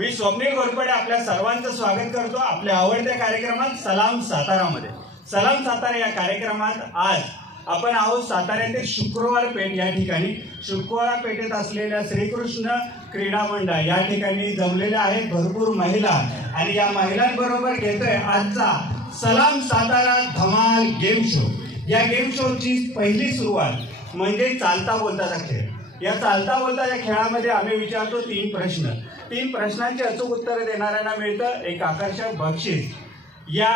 मी स्वप्नील घोरपडे आपल्या सर्वांचं स्वागत करतो आपल्या आवडत्या कार्यक्रमात सलाम सातारामध्ये। सलाम सातारा या कार्यक्रमात आज आपण आहोत साताऱ्यातील शुक्रवार पेठ या ठिकाणी। शुक्रवार पेठेत असलेल्या श्रीकृष्ण क्रीडा मंडळ या ठिकाणी जमलेल्या आहेत भरपूर महिला आणि या महिलांबरोबर घेतोय आजचा सलाम सातारा धमाल गेम शो। या गेम शोची पहिली सुरुवात म्हणजे चालता बोलताचा खेळ। या चालता बोलताच्या खेळामध्ये आम्ही विचारतो 3 प्रश्न। 3 प्रश्नांची अचूक उत्तरे देणाऱ्यांना मिळतं एक आकर्षक बक्षीस। या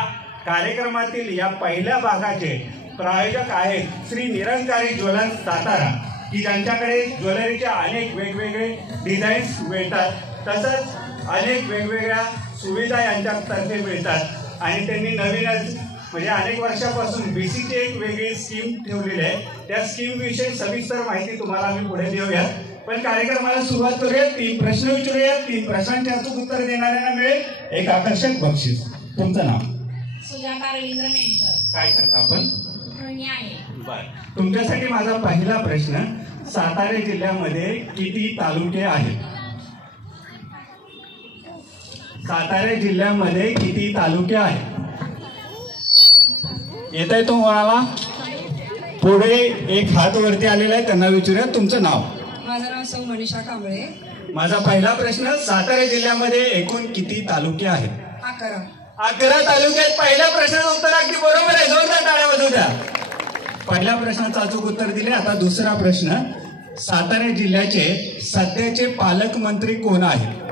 कार्यक्रमातील या पहिल्या भागाचे प्रायोजक आहेत श्री निरंकारी ज्वेलर्स सातारा, की ज्यांच्याकडे ज्वेलरीचे अनेक वेगवेगळे डिझाईन्स मिळतात, तसंच अनेक वेगवेगळ्या सुविधा यांच्यातर्फे मिळतात आणि त्यांनी नवीनच म्हणजे अनेक वर्षापासून बीसीची एक वेगळी स्कीम ठेवलेली आहे। त्या स्कीम विषयी सविस्तर माहिती तुम्हाला आम्ही पुढे देऊया, पण कार्यक्रमाला सुरुवात करूया। 3 प्रश्न विचारूया, 3 प्रश्नांचे अचूक उत्तर देणाऱ्यांना मिळेल एक आकर्षक बक्षीस। तुमचं नाव? सुजाता रवींद्र मेंढकर। काय करता आपण? बरं, तुमच्यासाठी माझा पहिला प्रश्न, सातारा जिल्ह्यामध्ये किती तालुके आहेत? सातारा जिल्ह्यामध्ये किती तालुके आहेत? येत आहे तुम्हाला? पुढे एक हात वरती आलेला आहे, त्यांना विचारूया तुमचं नाव? माझं नाव सौ मनीषा कांबळे। माझा पहिला प्रश्न, सातारा जिल्ह्यामध्ये एकूण किती तालुके आहेत? 11। 11 तालुक्यात। पहिल्या प्रश्नाचं उत्तर अगदी बरोबर आहे, जोरदार टाळ्या वाजवू द्या। पहिल्या प्रश्नाचं अचूक उत्तर दिले। आता दुसरा प्रश्न, सातारा जिल्ह्याचे सध्याचे पालकमंत्री कोण आहेत?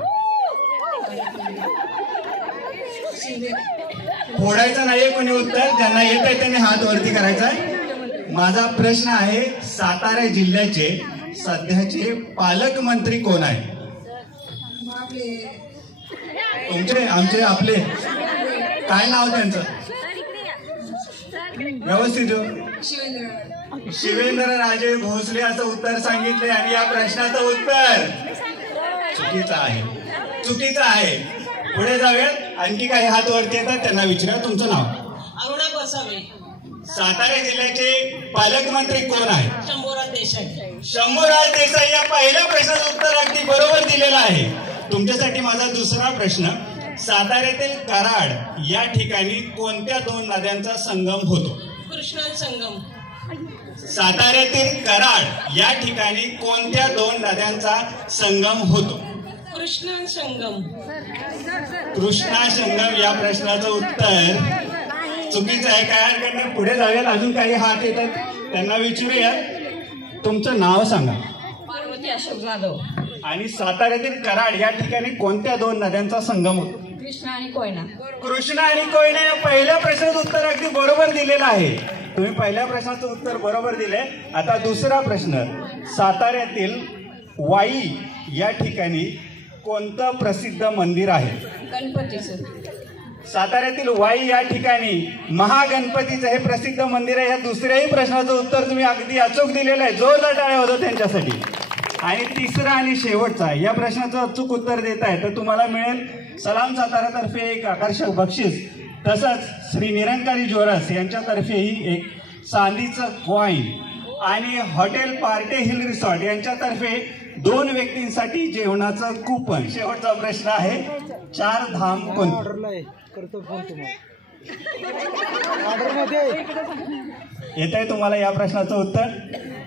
फोडायचं नाहीये कोणी उत्तर, ज्यांना येत आहे त्यांनी हात वरती करायचा आहे। माझा प्रश्न आहे, सातारा जिल्ह्याचे सध्याचे पालकमंत्री कोण आहेत? तुमचे? आमचे? आपले? काय नाव त्यांचं? व्यवस्थित? शिवेंद्र राजे भोसले असं उत्तर सांगितले आणि या प्रश्नाचं उत्तर चुकीचं आहे। चुकीचं आहे। पुढे जाऊयात। आणखी काही हात वरती येतात, त्यांना विचारा तुमचं नाव? अरुणा गोसावी। सातारा जिल्ह्याचे पालकमंत्री कोण आहेत? शंभूराज देसाई। शंभूराज देसाई। या पहिल्या प्रश्नाचं उत्तर अगदी बरोबर दिलेलं आहे। तुमच्यासाठी माझा दुसरा प्रश्न, साताऱ्यातील कराड या ठिकाणी कोणत्या 2 नद्यांचा संगम होतो? कृष्णा संगम। साताऱ्यातील कराड या ठिकाणी कोणत्या 2 नद्यांचा संगम होतो? कृष्णा संगम। कृष्णा संगम या प्रश्नाचं उत्तर चुकीचं आहे। काय हरकत नाही, पुढे जाऊयात। अजून काही हात येतात, त्यांना विचारूया तुमचं नाव सांगा? पार्वती अशोक जाधव। आणि साताऱ्यातील कराड या ठिकाणी कोणत्या 2 नद्यांचा संगम होतो? कृष्णा आणि कोयना। कृष्णा आणि कोयना। या पहिल्या प्रश्नाचं उत्तर अगदी बरोबर दिलेलं आहे। तुम्ही पहिल्या प्रश्नाचं उत्तर बरोबर दिले। आता दुसरा प्रश्न, साताऱ्यातील वाई या ठिकाणी कोणतं प्रसिद्ध मंदिर आहे? गणपतीचं। साताऱ्यातील वाई या ठिकाणी महागणपतीचं हे प्रसिद्ध मंदिर आहे। या दुसऱ्याही प्रश्नाचं उत्तर तुम्ही अगदी अचूक दिलेलं आहे, जोरदार टाळ्या होतो त्यांच्यासाठी। आणि तिसरा आणि शेवटचा, या प्रश्नाचं अचूक उत्तर देत आहे तर तुम्हाला मिळेल सलाम सातारातर्फे एक आकर्षक बक्षीस, तसंच श्री निरंकारी ज्वेलर्स यांच्यातर्फेही एक चांदीचं कॉईन आणि हॉटेल पार्टे हिल रिसॉर्ट यांच्यातर्फे 2 व्यक्तींसाठी जेवणाचं कूपन। शेवटचा प्रश्न आहे, 4 धाम कोणते? येत आहे तुम्हाला या प्रश्नाचं उत्तर?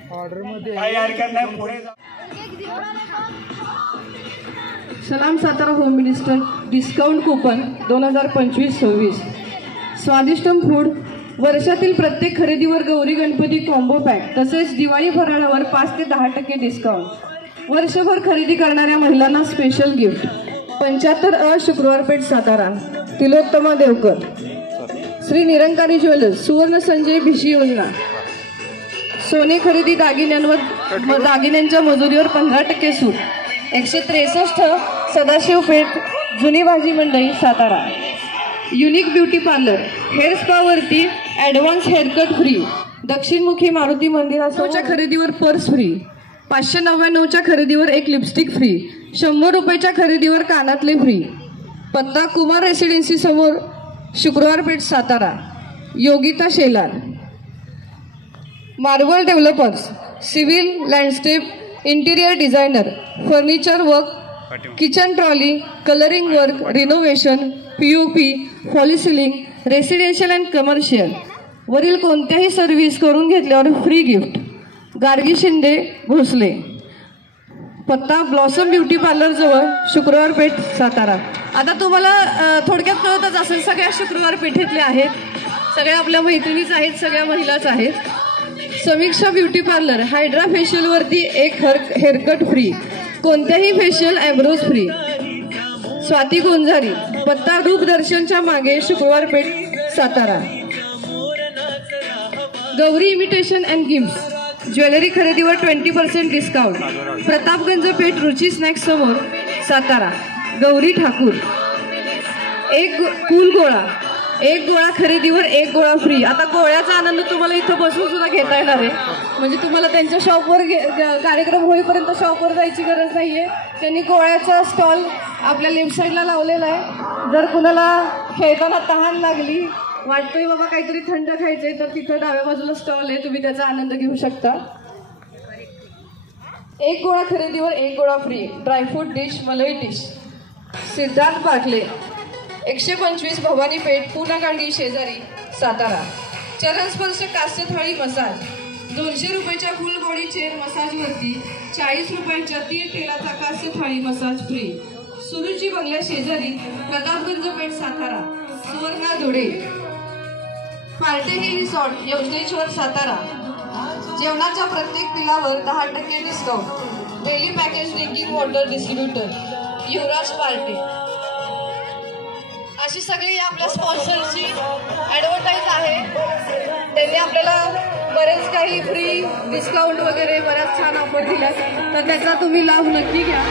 काही हरकत नाही, पुढे जा। सलाम Satara home minister discount coupon 2025-26। Swadishtam food, वर्षातील प्रत्येक खरेदीवर गौरी गणपती कॉम्बो पॅक, तसेच दिवाळी फराळावर 5 ते 10% डिस्काउंट। वर्षभर खरेदी करणाऱ्या महिलांना स्पेशल गिफ्ट। 75 शुक्रवार पेठ सातारा, तिलोत्तमा देवकर। श्री निरंकारी ज्वेलर्स, सुवर्ण संजय भिशी योजना। सोने खरेदी दागिन्यांवर दागिन्यांच्या मजुरीवर 15% सूट। 163 सदाशिव पेठ, जुनी भाजी मंडई Satara. Unique beauty parlour, hair स्पावरती ॲडव्हान्स हेअरकट फ्री। दक्षिणमुखी मारुती मंदिरासमोरच्या खरेदीवर पर्स फ्री। 599च्या खरेदीवर 1 लिपस्टिक फ्री। 100 रुपयाच्या खरेदीवर कानातले फ्री। पत्ता कुमार रेसिडेन्सी समोर, Shukrawar Peth Satara. Yogita Shelar. Marble developers, civil landscape interior designer, furniture work kitchen trolley, colouring work, renovation, POP, false ceiling, residential and commercial वरील कोणत्याही सर्व्हिस करून घेतल्यावर फ्री गिफ्ट. गाडगी शिंदे भोसले. पत्ता ब्लॉसम ब्युटी पार्लर जवळ, शुक्रवार पेठ, सातारा. आता तुम्हाला थोडक्यात कळतच असेल, सगळ्या शुक्रवार पेठेतल्या आहेत, सगळ्या आपल्या मैत्रिणीच आहेत, सगळ्या महिलाच आहेत. समीक्षा ब्युटी पार्लर, हायड्रा फेशियलवरती एक हेअरकट फ्री, कोणत्याही फेशियल ॲब्रोज फ्री. स्वाती गोंजारी. पत्ता रूपदर्शनच्या मागे, Shukrawar Peth, Satara. Gauri imitation and gifts, jewellery खरेदीवर 20% डिस्काउंट, प्रतापगंज पेठ, रुची स्नॅक्स समोर, सातारा. गौरी ठाकूर. एक कूल गोळा, एक गोळा खरेदीवर एक गोळा फ्री. आता गोळ्याचा आनंद तुम्हाला इथं बसून सुद्धा घेता येणार आहे, म्हणजे तुम्हाला त्यांच्या शॉपवर कार्यक्रम होईपर्यंत शॉपवर जायची गरज नाहीये. त्यांनी गोळ्याचा स्टॉल आपल्या लेफ्ट साईडला लावलेला आहे. जर कुणाला खेळताना तहान लागली, वाटतोय बाबा काहीतरी थंड खायचंय, तर तिथं डाव्या बाजूला स्टॉल आहे, तुम्ही त्याचा आनंद घेऊ शकता. एक गोळा खरेदीवर एक गोळा फ्री, ड्रायफ्रूट डिश, मलाई डिश. सिद्धार्थ पाटले. 125 भवानी पेठ, पूना गांधी शेजारी, सातारा. चरणस्पर्श कास्य थाळी मसाज, 200 रुपयाच्या फुल बॉडी चेअर मसाजवरती 40 रुपयाच्या तीळ तेलाचा कास्य थाळी मसाज फ्री. सुरुची बंगल्या शेजारी, प्रतापगंज पेठ, सातारा. सुवर्णा धुडे. Party resort, Yojneshwar, Satara. जेवणाच्या प्रत्येक बिलावर 10% discount. Daily package drinking water distributor, Yuvraj party. अशी सगळी आपल्या स्पॉन्सरची ॲडव्हर्टाईज आहे. त्यांनी आपल्याला बरेच काही फ्री डिस्काउंट वगैरे बऱ्याच छान ऑफर दिल्या, तर त्याचा तुम्ही लाभ नक्की घ्या.